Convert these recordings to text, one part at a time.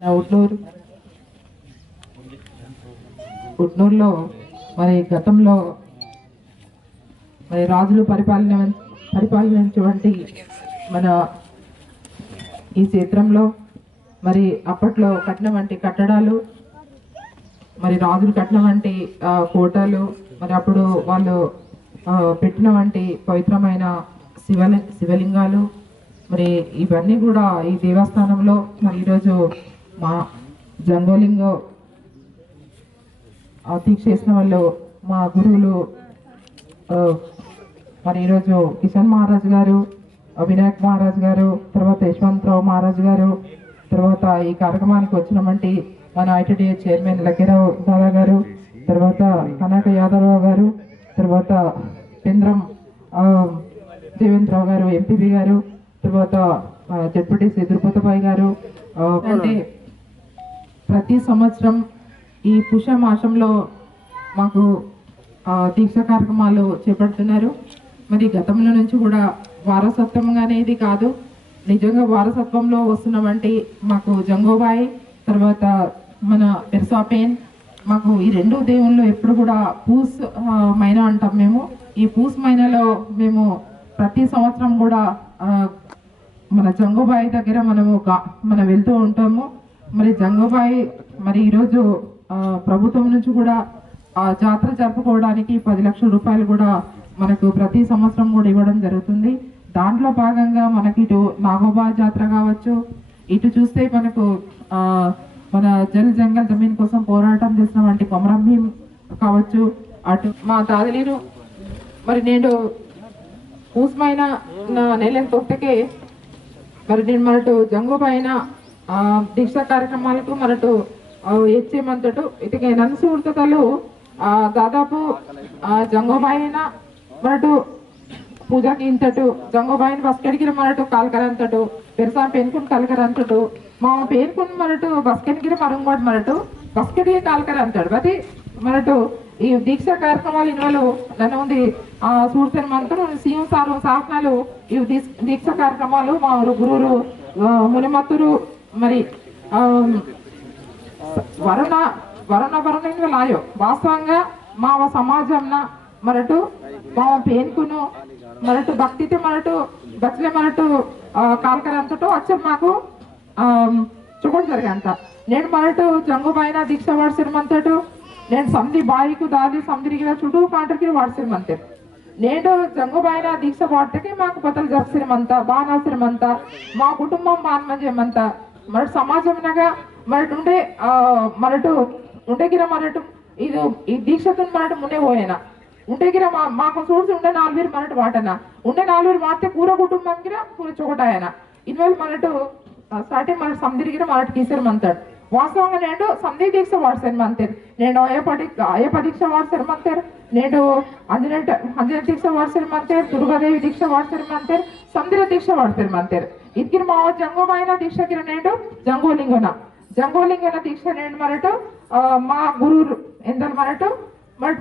ఉట్నూరు ఉట్నూరులో మరి గతంలో మరి రాజులు పరిపాలించినటువంటి మన ఈ క్షేత్రంలో మరి అప్పట్లో కట్టినటువంటి కట్టడాలు, మరి రాజులు కట్టినటువంటి కోటలు, మరి అప్పుడు వాళ్ళు పెట్టినటువంటి పవిత్రమైన శివలింగాలు, మరి ఇవన్నీ కూడా ఈ దేవస్థానంలో మరి ఈరోజు మా జంగోలింగో దీక్ష చేసిన వాళ్ళు మా గురువులు మరి ఈరోజు కిషన్ మహారాజ్ గారు, వినాయక్ మహారాజ్ గారు, తర్వాత యశ్వంతరావు మహారాజ్ గారు, తర్వాత ఈ కార్యక్రమానికి వచ్చినటువంటి మన ఐటీడీఏ చైర్మన్ లక్కీరావు దాదా గారు, తర్వాత కనక యాదవరావు గారు, తర్వాత చంద్రం దేవేంద్రరావు గారు ఎంపీపీ గారు, తర్వాత జడ్పీటీసీ తిరుపతిబాయి గారు. అంటే ప్రతి సంవత్సరం ఈ పుష్య మాసంలో మాకు దీక్ష కార్యక్రమాలు చేపడుతున్నారు. మరి గతంలో నుంచి కూడా వారసత్వంగా అనేది కాదు, నిజంగా వారసత్వంలో వస్తున్నవంటి మాకు జంగోబాయి, తర్వాత మన పెర్సాపేన్, మాకు ఈ రెండు దేవుళ్ళు ఎప్పుడు కూడా పూస్ మైనా అంటాం మేము. ఈ పూస్ మైనాలో మేము ప్రతి సంవత్సరం కూడా మన జంగోబాయి దగ్గర మనం వెళ్తూ ఉంటాము. మరి జంగోబాయి మరి ఈరోజు ప్రభుత్వం నుంచి కూడా జాతర జరుపుకోవడానికి 10 లక్షల రూపాయలు కూడా మనకు ప్రతి సంవత్సరం కూడా ఇవ్వడం జరుగుతుంది. దాంట్లో భాగంగా మనకి ఇటు నాగోబా జాతర కావచ్చు, ఇటు చూస్తే మనకు మన జంగల్ జమీన్ కోసం పోరాటం చేసినటువంటి కొమరం భీం కావచ్చు, అటు మా తాదలీరు మరి నేను పూసమైన నెల తొట్టకే మరి నేను మనటు జంగోబాయిన దీక్షా కార్యక్రమాలకు మనటు హెచ్చేమంతటు ఇటుకే నన్సూర్తలు దాదాపు జంగోబాయిన మనటు పూజకి ఇంతటు జంగోబాయిని బస్కెడిగిరి మనటు కాల్కరంతటు పెరుసా పేనుకుని కలకరంతటు మా పేనుకుని మనటు బస్కెడిగిరి మరంగోడు మనటు బస్కెడిగి కాల్కరంతాడు. అది మనటు ఈ దీక్ష కార్యక్రమాలు ఇన్వాళ్ళు నన్ను ఉంది సూర్సెన్ మంత్రులు సీఎం సారు శాసనాలు ఈ దీక్ష కార్యక్రమాలు మా గురువులు మునిమత్తురు మరి వరుణ లాయో వాస్తవంగా మా సమాజంన మరటు మా పేనుకును మరటు భక్తితో మరటు బచ్చలే మరటు కాల్కరంతటో వచ్చి మాకు చూపడం జరిగంట. నేను మరటు జంగుబాయిన దీక్ష వాడ్సిరమంతటు నేను సంధి బాయికు దాది సంధిరిగిన చుట్టూ కాంటకి వాడ్సిరమంతే. నేను జంగుబాయిన దీక్ష వాటికి మాకు బతలు జరుపుసిరమంత బాణాసిరమంత మా కుటుంబం బాన్మంజేమంత మరటు సమాజంనగా మరటు ఉండే మరటు ఉండేగిర మరటు ఇది ఈ దీక్షతో మరటు ముందే పోయేనా ఉండేగిర మాకు చూసి ఉండే 4 మరటు వాటనా ఉండే 4 వాడితే కూర కుటుంబం గిర కూర చోటాయన ఇన్వాళ్ళు మరటు స్టార్టింగ్ మనకు సంధిరిగిన మరటు తీసిరమంతాడు. వాస్తవంగా నేను సంధి దీక్ష వాడ్సిరమంతారు, నేను అయ్యప్ప దీక్ష వాడ్సిరమంతారు, నేను అంజనేయ దీక్ష వాడ్సిరమంతారు, దుర్గాదేవి దీక్ష వాడ్సిరమంతారు, సంధిర దీక్ష వాడ్సిరమంతారు. ఇద్దరు మా జంగోబాయిన దీక్షకి నేను జంగోలింగన దీక్ష నేను మరటు మా గురువులు ఎందరు మరటు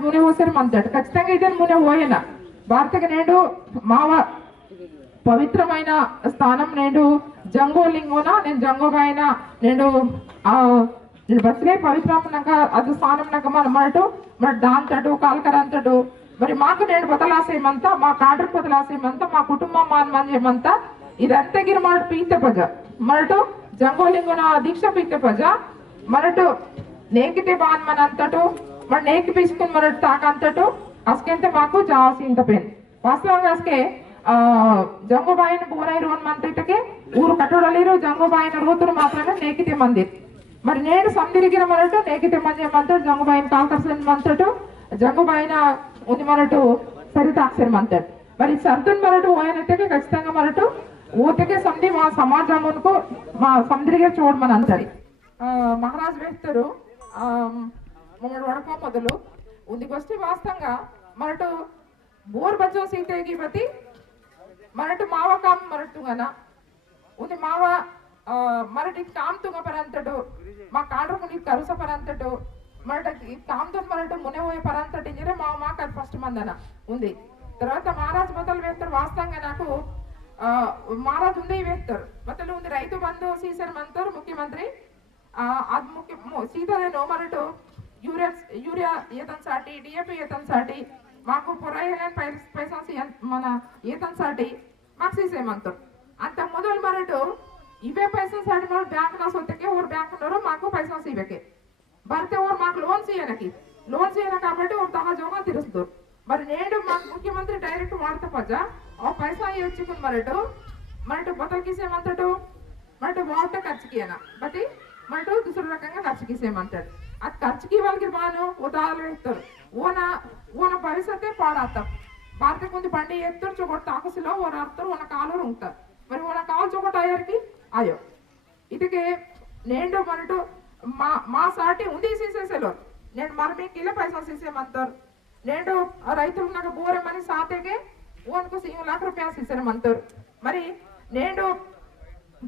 మునే పోసిరమంతాడు. ఖచ్చితంగా ఇద్దరు మునే పోయిన భారతకి నేను మావ పవిత్రమైన స్థానం నేను జంగోలింగోన నేను జంగోబాయిన నేను బస్సులే పవిత్రంగా అది స్థానం మరటు మరి దాంతడు కాల్కరంతడు మరి మాకు నేను బదలాసేమంతా మా కాడ్రకు బదలాసేమంతా మా కుటుంబం మాన్మంజేమంతా ఇదంతా గిరి మరటు పీత పజ మరటు జంగోలింగోన దీక్ష పీత పజ మరటు నేకితే బాన్మనంతటు మరి నేకి పీసుకుని మరటు తాకంతటు అస్కెంత మాకు జాసి ఇంత పేరు వాస్తవంగా అస్కే జంగోబాయిన ಬೋರೈರು ಮಂತಕ್ಕೆ ಊರು ಕಟ್ಟಡಲಿರು ಜಂಗೋಬಾಯಿನ ರೋತರು ಮಾತ್ರ ನೇಕಿತೆ ಮಂದಿರ್ మరి నేను సందిరిగిన మరటు నేకితే మంజే మంతడు జంగోబాయిన కాల్కర్సన్ మంతటు జంగోబాయిన ఉంది మరటు సరితాక్షర్ మంతడు మరి సర్దున్ మరటు ఓయనట్టకే ఖచ్చితంగా మరటు ఊతకే సంధి మా సమాజమునకు మా సందిరిగే చూడమని అంతడి మహారాజు వేస్తారు మమ్మడు వడప మొదలు ఉందికొస్తే వాస్తవంగా మరటు ಬೋರ್ ಬಚ್ಚೋ ಸೀತೆಗೆ ಬತ್ತಿ ಮರಟು ಮಾವ ಕಾಮ್ ಮರಟು ಗನ ಉಂದಿ ಮಾವ ಮರಟಿ ಕಾಮ್ ತುಂಗ ಪರಂತಡು మా కాండ్రకు నీకు కరుస పరంతటు మరట కామ్తో మరటు మునే పోయే పరంతటి ఇంజరే మా మాకు అది ఫస్ట్ మందన ఉంది. తర్వాత మహారాజు మొదలు వేస్తారు. వాస్తవంగా నాకు ಮಹಾರಾಜ್ ಒಂದೇ ವೇಕ್ತರು ಮತ್ತೆ ಒಂದು ರೈತ ಬಂಧು ಸೀಸರ್ ಮಂತರು ಮುಖ್ಯಮಂತ್ರಿ ಅದು ಮುಖ್ಯ ಸೀದಾನೇನು ಮರಟು ಯೂರಿಯಾ ఏతంసాటి డిఏపి ఏతంసాటి మాకు పొరయలేని పైసన్స్ మన ఏతంసాటి మాకు సీసేయమంటారు అంత మొదలు మరటు ఇవే పైసన్స్ సాటి మన బ్యాంక్ నా సొత్తకే ఓర్ బ్యాంక్ ఉన్నారు మాకు పైసన్స్ ఇవకే భర్తే ఓర్ మాకు లోన్స్ ఇయ్యనకి కాబట్టి ఓర్ తహా జోగా తీరుస్తారు మరి నేడు మాకు ముఖ్యమంత్రి డైరెక్ట్ వాడతా పజా ఆ పైసా ఇచ్చుకుని మరటు బతలకిసేమంటాడు మరటు వాట ఖర్చుకియనా బట్టి మరటు దుసరు రకంగా ఖర్చుకిసేమంటాడు అది ఖర్చుకి వాళ్ళకి బాను ఉదాహరణ ఇస్తారు ఓన భవిష్యత్తే పాడతాం భారత కొంత బండి ఎత్తారు చొకటి తాకసిలో ఓన ఆడతారు ఓన కాలు ఉంటారు మరి ఓన కాలు చొకటి అయ్యారికి అయ్యో ఇదికే నేను మరటు మా సాటి ఉంది సీసేసేలో నేను మరి మీకు ఇలా పైసా సీసేయమంటారు నేను రైతులకు నాకు ಬೋರೆಮನಿ ಸಾತೆಗೆ ಓನ್ಕು 1 ಲಕ್ಷ ರೂಪಾಯಿ ಸೀಸೇಯమంటారు మరి నేను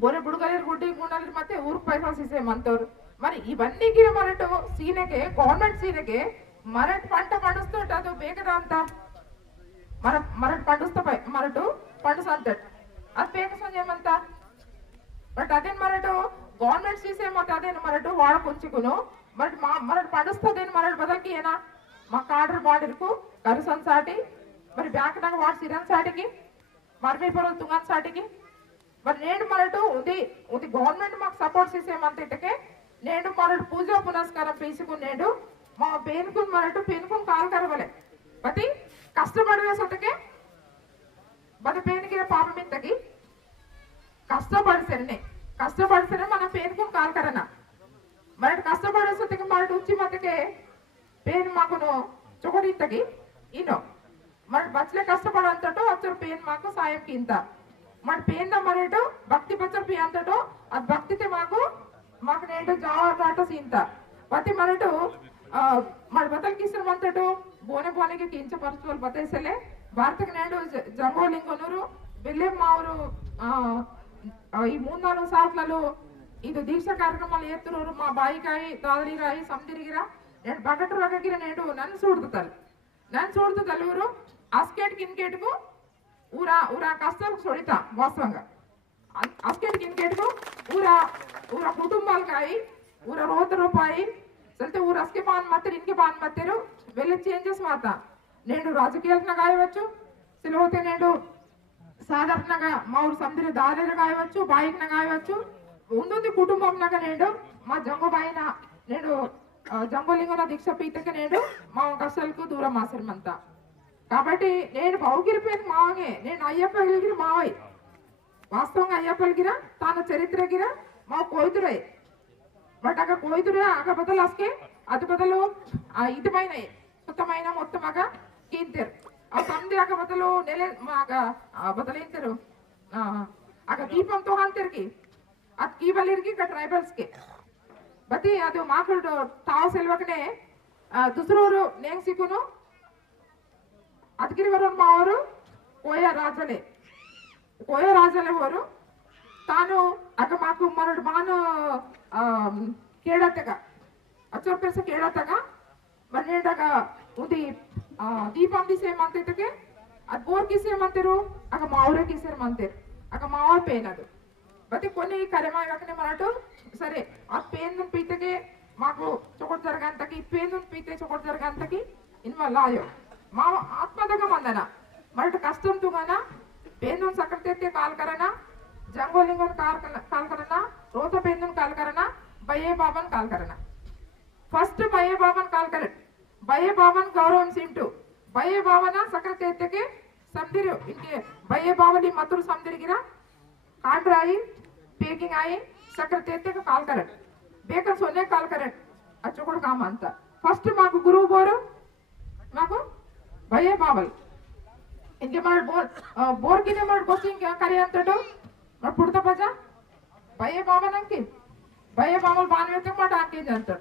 ಬೋರೆ ಬುಡಗಲೇರು ಗುಡ್ಡಿ ಗುಂಡಲಿ ಮತ್ತೆ ಊರು ಪೈಸಾ ಸೀಸೇಯమంటారు మరి ఇవన్నీ గిర మరటు సీనకే గవర్నమెంట్ సీనకే మరట్ పంట పండుస్తుంట ಅದು ಬೇಕದ ಅಂತ మరట్ పండుస్తా మరటు పండుసంతట్ అది ಬೇಕసంజ ఏమంత బట్ అదేన్ మరటు గవర్నమెంట్ సీసేయమంట అదేన్ మరటు వాడకొంచుకును మరట్ పండుస్తదేన్ మరట్ బదల్కి ఏనా మా కార్డర్ బార్డర్కు కరుసన్ సాటి మరి బ్యాంక్ నాకు వాడు సిరన్ సాటికి మర్మీ పొరలు తుంగన్ సాటికి మరి నేను మరటు ఉంది గవర్నమెంట్ మాకు సపోర్ట్ చేసేమంత ఇటకే నేను మరటు పూజ పునస్కారం తీసుకునేడు మా పేనుకుని మరటు పేనుకుని కాలు కరవలే బట్టి కష్టపడే సొట్టకే బతి పేనుకి పాపం ఇంతకి కష్టపడితేనే మనం పేనుకుని కాలు కరనా మరటు కష్టపడే సొట్టకి మరటు ఉచ్చి మధ్యకే पेन माकुनो चोकड़ी तगी इनो मर बच्चे कष्टपडंतटो अचर पेन माकु सायम किंत मर पेन द मरेटो भक्ति बच्चर पे अंतटो अद भक्तिते माकु नेटो जावाटो सींत पति मरेटो मर बतल किसर अंतटो बोने के किंच परचुवल बतेसले भारतक नेटो जंगोलिंगोनूरु बेल्ले मावरू ఈ 3-4 సార్లలో ఇది దీక్ష కార్యక్రమాలు ఎత్తురు మా బాయికాయి దాదరిరాయి సందిరిగిరా నేను బగట్ రగగిర నేడు నన్ను చూడుతలు ఊరు అస్కేట్ కిన్కేట్కు ఊరా కష్టాలకు సొడితా వాస్తవంగా అస్కేట్ కిన్కేట్కు ఊరా కుటుంబాలకాయి ఊర ₹1 సల్తే ఊరు అస్కే బాన్ మత్తరు ఇన్కే బాన్ మత్తరు వెళ్ళి చేంజెస్ మాత నేను రాజకీయాలకు కాయవచ్చు సిలవతే నేను సాధారణంగా మా ఊరు సందిరి దారిగా కాయవచ్చు బాయికి కాయవచ్చు ఉంది కుటుంబంలాగా నేను మా జంగు బాయిన నేను జంబోలింగన దీక్ష పీతకి నేను మా కష్టాలకు దూరం ఆశ్రమంతా కాబట్టి నేను బావుగిరిపోయింది మావగే నేను అయ్యప్పగిరి మావయ్య వాస్తవంగా అయ్యప్పగిర తాను చరిత్రగిర మా కోయితురై బట్ అక్క కోయితురే ఆಗ బదలు అస్కే అది బదలు ఇది పైన సుత్తమైన మొత్తమగా కీంతరు ఆ సంది ఆಗ బదలు నెల మాಗ బదలేంతరు ఆಗ దీపంతో అంతరికి అది కీబలిరికి ఇక ట్రైబల్స్కి बती ಅದು ಮಾಕುಡು ತಾವು ಸೆಲ್ವಕನೆ ದುಸರೂರು ನೇಂಗ್ ಸಿಕ್ಕುನು ಅದಕಿರಿವರ ಮಾವರು ಕೋಯ ರಾಜಲೆ ಅವರು ತಾನು ಅಕ ಮಾಕು ಮರಡು ಮಾನು ಕೇಳತ್ತಗ ಅಚ್ಚರ ಪೆರ್ಸ ಕೇಳತ್ತಗ ಮನೇಡಗ ಉದಿ ದೀಪಂ ದಿಸೇಮಂತಿತಕೆ ಅದು ಬೋರ್ ಕಿಸೇಮಂತಿರು ಅಕ ಮಾವರೆ ಕಿಸೇಮಂತಿರು ಅಕ ಮಾವ ಪೇನದು బతి కొన్ని కరెమాయకనే మనటు సరే ఆ పేను పీతకే మాకు చొకటి జరగంతకి పేను పీతే చొకటి జరగంతకి ఇన్వల్లాయో మా ఆత్మదగ మందన మరటు కష్టం తుగన పేను సకర్తెత్తే కాల్ కరన జంగోలింగన్ కాల్ కరన రోత పేను కాల్ కరన బయ్యే బాబన్ కాల్ కరన ఫస్ట్ బయ్యే బాబన్ కాల్ కర బయ్యే బాబన్ గౌరవం సింటు బయ్యే బాబన సకర్తెత్తకే సందిరు ఇంకే బయ్యే బాబలి మతురు సందిరిగిరా कांड्राई पेकिंग आई सकर तेते को काल करन बेकर सोने काल करन अचोकड़ काम अंता फर्स्ट माकु गुरु बोर माकु भये बावल इनके मार बोर किने मार कोचिंग क्या करे अंतटो मार पुड़ता पजा भये बावल अंके भये बावल बानवे तक मार आके जानतर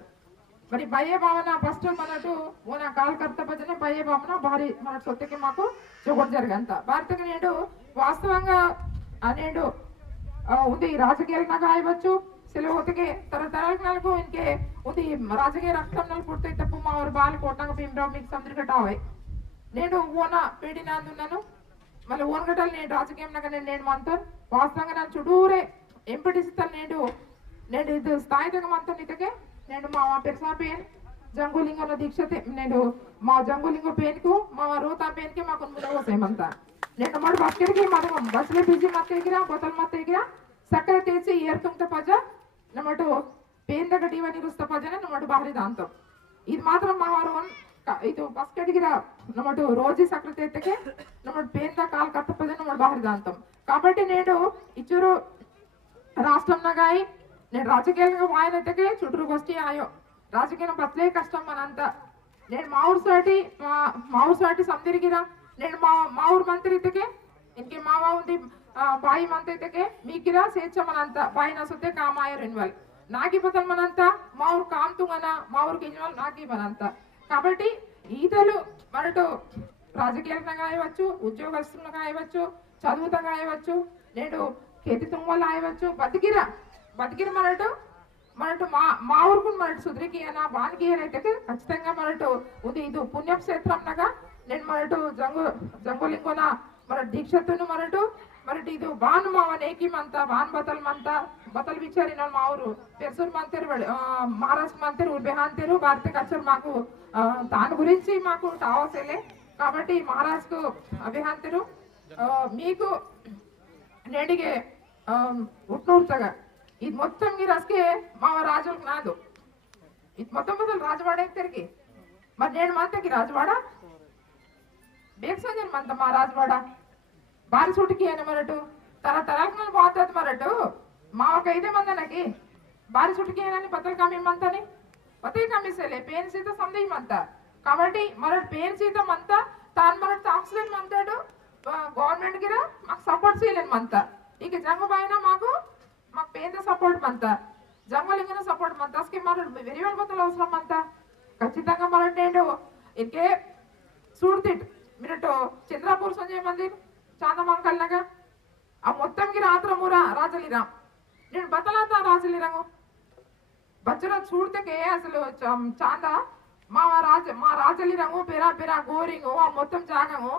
మరి భయ్య భావన ఫస్ట్ మనటు ఓనా కాల్ కర్త పజనే భయ్య భావన భారీ మన సొత్తకి మాకు చోకటి జరగంత భారతకి నేడు వాస్తవంగా అనేడు ఉంది రాజకీయాలకు కాయవచ్చు సెలవుతికి తరతరాలకు నాకు ఇంకే ఉంది రాజకీయ రక్తం నలు పుడితే తప్పు మా ఊరు బాలు కోటంగా భీమరావు మీకు సందరికటావై నేను ఓన పీడినాందున్నాను మళ్ళీ ఓనగటలు నేను రాజకీయం నేను మనతో వాస్తవంగా నన్ను చుడూరే ఎంపీటీసీతో నేను నేను ಇದು ಸ್ಥಾಯಿದಾಗ ಮಂತ ನಿತಕ್ಕೆ నేను మా పెరసా పేన్ జంగులింగన దీక్షతే నేను మా జంగులింగ పేన్ కు మా రోతా పేన్ కి మాకు ముద ಹೋಸೇಮಂತ నేను ಮಾಡಿ ಬಸ್ಕೆಟ್ಗೆ ಮದಗ ಬಸ್ಲೆ ಬಿಜಿ ಮತ್ತೆ ಇಗಿರಾ ಬೋತಲ್ ಮತ್ತೆ ಇಗಿರಾ ಸಕ್ಕರೆ ತೇಸಿ ಏರ್ ತುಂಬ್ತ ಪಜ ನಮ್ಮಟು ಪೇನ್ ದಾಗ ಡಿವನಿ ರುಸ್ತ ಪಜನೆ ನಮ್ಮಟು ಬಾರಿ ದಾಂತ ಇದು ಮಾತ್ರ ಮಹಾರೋನ್ ಇದು ಬಸ್ಕೆಟ್ಗೆ నమ్మటు రోజు సక్కర తేతకే నమ్మటు పేన్ దా కాల్ కట్ట పజ నమ్మటు బారి దాంతం కాబట్టి నేను ఇచ్చురు రాష్ట్రంనగాయి నేను రాజకీయంగా వాయనైతే చుట్టూరుకొచ్చి ఆయో రాజకీయం బతలే కష్టం మనంతా నేను మా ఊరు సాటి సందిరిగిరా నేను మా ఊరు మంత్రి ఇతకే ఇంకే మావా ఉంది బాయి మంత్రి ఇతకే మీకిరా స్వేచ్ఛ మనంతా బాయి నసుతే కామాయ రెన్వల్ నాకి బతల్ మనంతా మా ఊరు కామ్తుంగన మా ఊరికి ఇన్వాల్ నాకి మనంతా కాబట్టి ఈతలు మనటు రాజకీయంగా కాయవచ్చు ఉద్యోగస్తులుగా కాయవచ్చు చదువుతా కాయవచ్చు నేను खेती तुम्हाला आयవచ్చు బతికిర మనటు మా ఊరుకు మనటు సుద్రికి అన బానికి అయితే ఖచ్చితంగా మనటు ఉంది ఇది పుణ్యక్షేత్రంనగా నేను మనటు జంగులింగోన మన దీక్షతును మనటు ఇది బాను మావనేకి మంత బాన్ బతల్ విచారిన మా ఊరు పెర్సూర్ మంతేరు మహారాష్ట్ర మంతేరు బెహాంతేరు భారత కచ్చర్ మాకు దాని గురించి మాకు కావాల్సలే కాబట్టి మహారాష్ట్రకు అభిహాంతేరు మీకు నేడిಗೆ ಹುಟ್ಟೂರ್ತಗ ಇದು ಮೊತ್ತಂ ಗಿರಸ್ಕೆ ಮಾವ ರಾಜುಲ್ ನಾದು ಇದು ಮೊದಲು ರಾಜವಾಡ ತೆರಿಗೆ మరి నేను మంతకి రాజవాడ బేక్సంజన్ మంత మా రాజవాడ బారి సుటికి అని మరటు తరతరాలకు నేను పోతుంది మరటు మా ఒక 5 మందనకి బారి సుటికి అని బతలు కమ్మి మంతని బతలు కమ్మిసేలే పేన్ సీత సందేహి మంత కాబట్టి మరటు పేన్ సీత మంత తాను మరటు తాక్స్లేన్ మంతాడు గవర్నమెంట్ గిరా మాకు సపోర్ట్ చేయలేను మంత ఇక జంగుబాయిన మాకు పేద సపోర్ట్ మంత జంగులింగన సపోర్ట్ మంత అసలు మన వెరివల్ బతలు అవసరం మంత ఖచ్చితంగా మన నేను ఇంకే సూర్తిట్ మీరటు చంద్రపూర్ సంజయ్ మందిర్ చాందమంకల్నగా ఆ మొత్తంకి రాత్రమూర రాజలిరా నేను బతలాత రాజలిరంగు బచ్చర చూడతకే అసలు చాంద మా రాజలిరంగు పెరా గోరింగు ఆ మొత్తం జాగము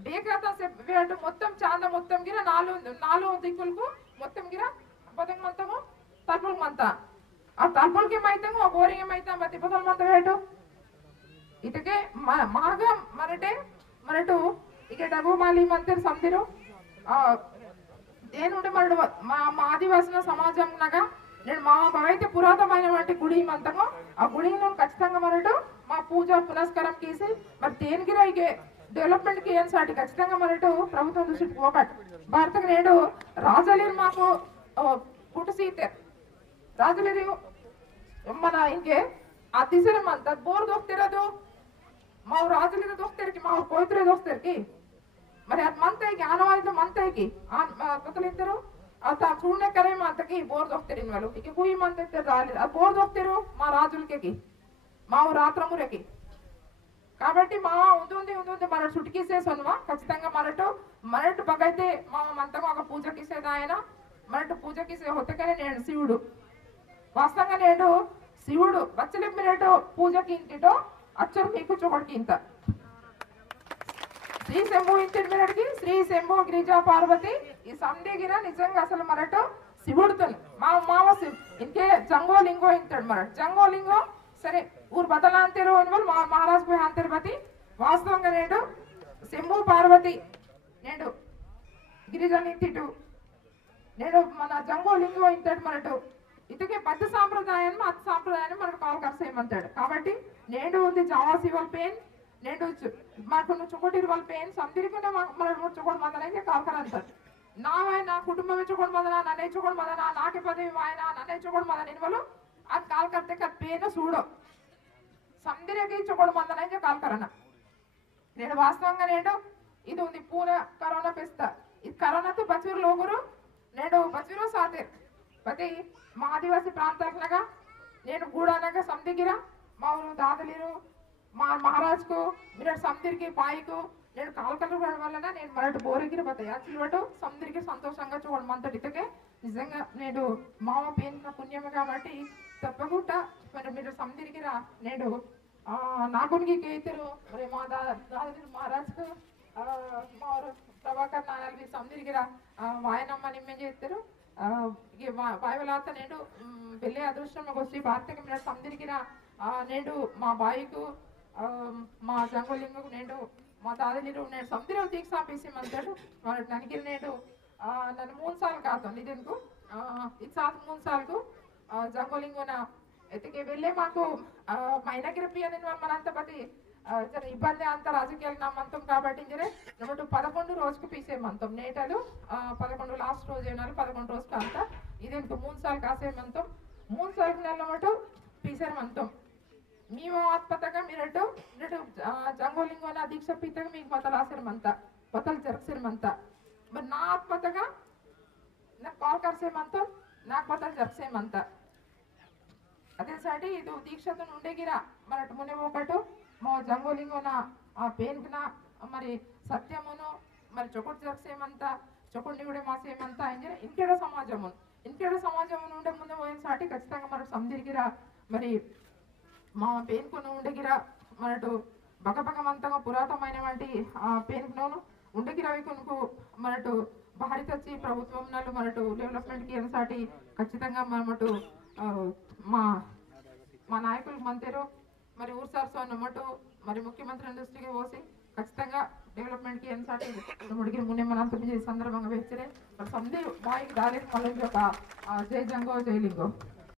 ಬೇಕಾದ వేడు మొత్తం చాంద మొత్తం గిర నాలుగు దిక్కులకు మొత్తం గిర బతంగ మంతము తల్పుల మంత ఆ తల్పులకి ఏమైతాము ఆ గోరింగ్ ఏమైతాం బతి బతల మంత వేడు ఇతకే మాగా మరటు ఇక డబ్బు మాలి మంతరు సందిరు దేనుండి మరడు మా ఆదివాసుల సమాజంలాగా నేను మా భవైతే పురాతనమైనటువంటి గుడి మంతము ఆ గుడిని ఖచ్చితంగా మరటు మా పూజ పునస్కారం చేసి మరి దేనికిరా ఇక డెవలప్మెంట్ కి ఏం ఖచ్చితంగా మనటు ప్రభుత్వం దృష్టికి పోకట్ భారతకు నేడు రాజలీరు మాకు పుట్టు సీతే రాజలీరు మన ఇంకే ఆ దిశలు మంత ಬೋರ್ ದೋಗ್ತಿರೋದು ಮಾವು ರಾಜಲೀರು ದೋಗ್ತಿರ್ಕಿ ಮಾವು ಪವಿತ್ರ ದೋಗ್ತಿರ್ಕಿ మరి అది మంతైకి ఆనవాయితీ మంతైకి కొత్తలిద్దరు ఆ చూడనే కరే మంతకి ಬೋರ್ దోగ్తిరు వాళ్ళు ఇక కుయి మంత రాలేదు అది ಬೋರ್ దోగ్తిరు మా రాజులకి మావు రాత్రమురకి కాబట్టి మా ఉంది మన చుట్టుకిసేసనుమా ఖచ్చితంగా మరటు బగైతే మా మంతగా ఒక పూజకిసేది ఆయన మరటు పూజకిసే హొత్తకనే నేను శివుడు వాస్తవంగా నేను శివుడు బచ్చలిప్పినట్టు పూజకి ఇంటిటో అచ్చరు మీకు చొకటికి ఇంత శ్రీ శంభు ఇంటి మినటికి శ్రీ శంభు గిరిజా పార్వతి ఈ సందేగిన నిజంగా అసలు మరటు శివుడుతో మావ ఇంకే జంగోలింగో ఇంటాడు మరటు జంగోలింగో సరే ఊరు బతల అంతేరు అని వాళ్ళు మహారాజ్ పోయి అంతేరు బతి వాస్తవంగా నేడు శంభు పార్వతి నేడు గిరిజన ఇంటిటు నేడు మన జంగోలింగో ఇంటాడు మనటు ఇతకే పద్ద సాంప్రదాయాన్ని అత్త సాంప్రదాయాన్ని మనకు కాల్ కర్సేయమంటాడు కాబట్టి నేడు ఉంది జావాసి వాళ్ళ పేన్ నేడు మనకు చుకోటిరు వాళ్ళ పేన్ సందిరికుండా మనకు చుకోడు మందనైతే కాల్కర్ అంటారు నా కుటుంబమే చుకోడు మందన నన్నే చుకోడు మందన నాకే పదవి ఆయన నన్నే చుకోడు మందన వాళ్ళు అది కాల్ करते का पेन सूडो సందిరికి చుకోడు మందనైతే కాల్ కరన నేను వాస్తవంగా నేడు ఇది ఉంది పూల కరోనా పెస్త ఇది కరోనాతో బచ్చూరు లోగురు నేడు బచ్చూరు సాతే ప్రతి మా ఆదివాసీ ప్రాంతాలనగా నేను గూడానగా సందిగిరా మా ఊరు దాదలీరు మా మహారాజ్కు మీరు సందిరికి పాయికు నేను కాల్కలు వలన నేను మరటు బోరిగిరి బతాయి యాక్చువల్టు సందిరికి సంతోషంగా చూడడం మంతటికే నిజంగా నేను మామ పేరున పుణ్యమే కాబట్టి తప్పకుండా మరి మీరు సందిరిగిరా నేడు నాగునికి కేతురు మరి మా దాదాపు మహారాజ్కు మా ప్రభాకర్ నాయన సందిరిగిరా వాయనమ్మ నిమ్మే చేస్తారు ये बायवलात नेडु बेले अदृष्टम गोष्ठी भारत के मिनट समझिरिगिरा नेडु మా బాయికు మా జంగోలింగు నేడు మా దాదలిరు నేడు సముద్రం దీక్ష పీసి మంటాడు వాడు ನನಗೆ నేడు ನನ್ನ 3 साल కాదు నిదెంకు ఇది సాత్ 3 साल కు జంగోలింగున ఎతికే వెళ్ళే మాకు మైనగిరపి అని మనంత బట్టి జర ఇబ్బంది అంత రాజకీయాలు నమ్మంతం కాబట్టి జరే నమ్మటు 11 రోజుకు పీసే మంతం నేటలు 11 లాస్ట్ రోజు ఏనాలు 11 రోజుకు అంత ఇదెంకు 3 साल కాసే మంతం 3 साल నెలమటు పీసే మంతం మేము ఆత్మతగా మీరటు జంగోలింగోన దీక్ష పీతగా మీకు బతలు ఆసిరమంత బతలు జరగసిరమంత మరి నా ఆత్మతగా నాకు కాల్ కర్సేమంతం నాకు బతలు జరగసేమంత అదే సాటి ఇది దీక్షతో ఉండేగిరా మరటు మునే ఒకటు మా జంగోలింగోన ఆ పేన్కున మరి సత్యమును మరి చొకటి జరగసేమంత చొకటి కూడా మాసేమంత ఇంకేడ సమాజము ఉండే ముందు పోయిన సాటి ఖచ్చితంగా మనకు సందిరిగిరా మరి మా పేన్కును ఉండగిరా మనటు బగబగమంతంగా పురాతనమైన వంటి ఆ పేన్కును ఉండగిరవి కొనుకు మనటు భారతచ్చి ప్రభుత్వం నలు మనటు డెవలప్మెంట్ కి సాటి ఖచ్చితంగా మనమటు మా నాయకులు మంతేరు మరి ఊర్సార్సో నమ్మటు మరి ముఖ్యమంత్రి దృష్టికి పోసి ఖచ్చితంగా డెవలప్మెంట్ కి సాటి ముడికి మునే మనంత సందర్భంగా వెచ్చరే మరి సందే బాయికి దాలేసి మళ్ళీ ఒక జై జంగో జై లింగో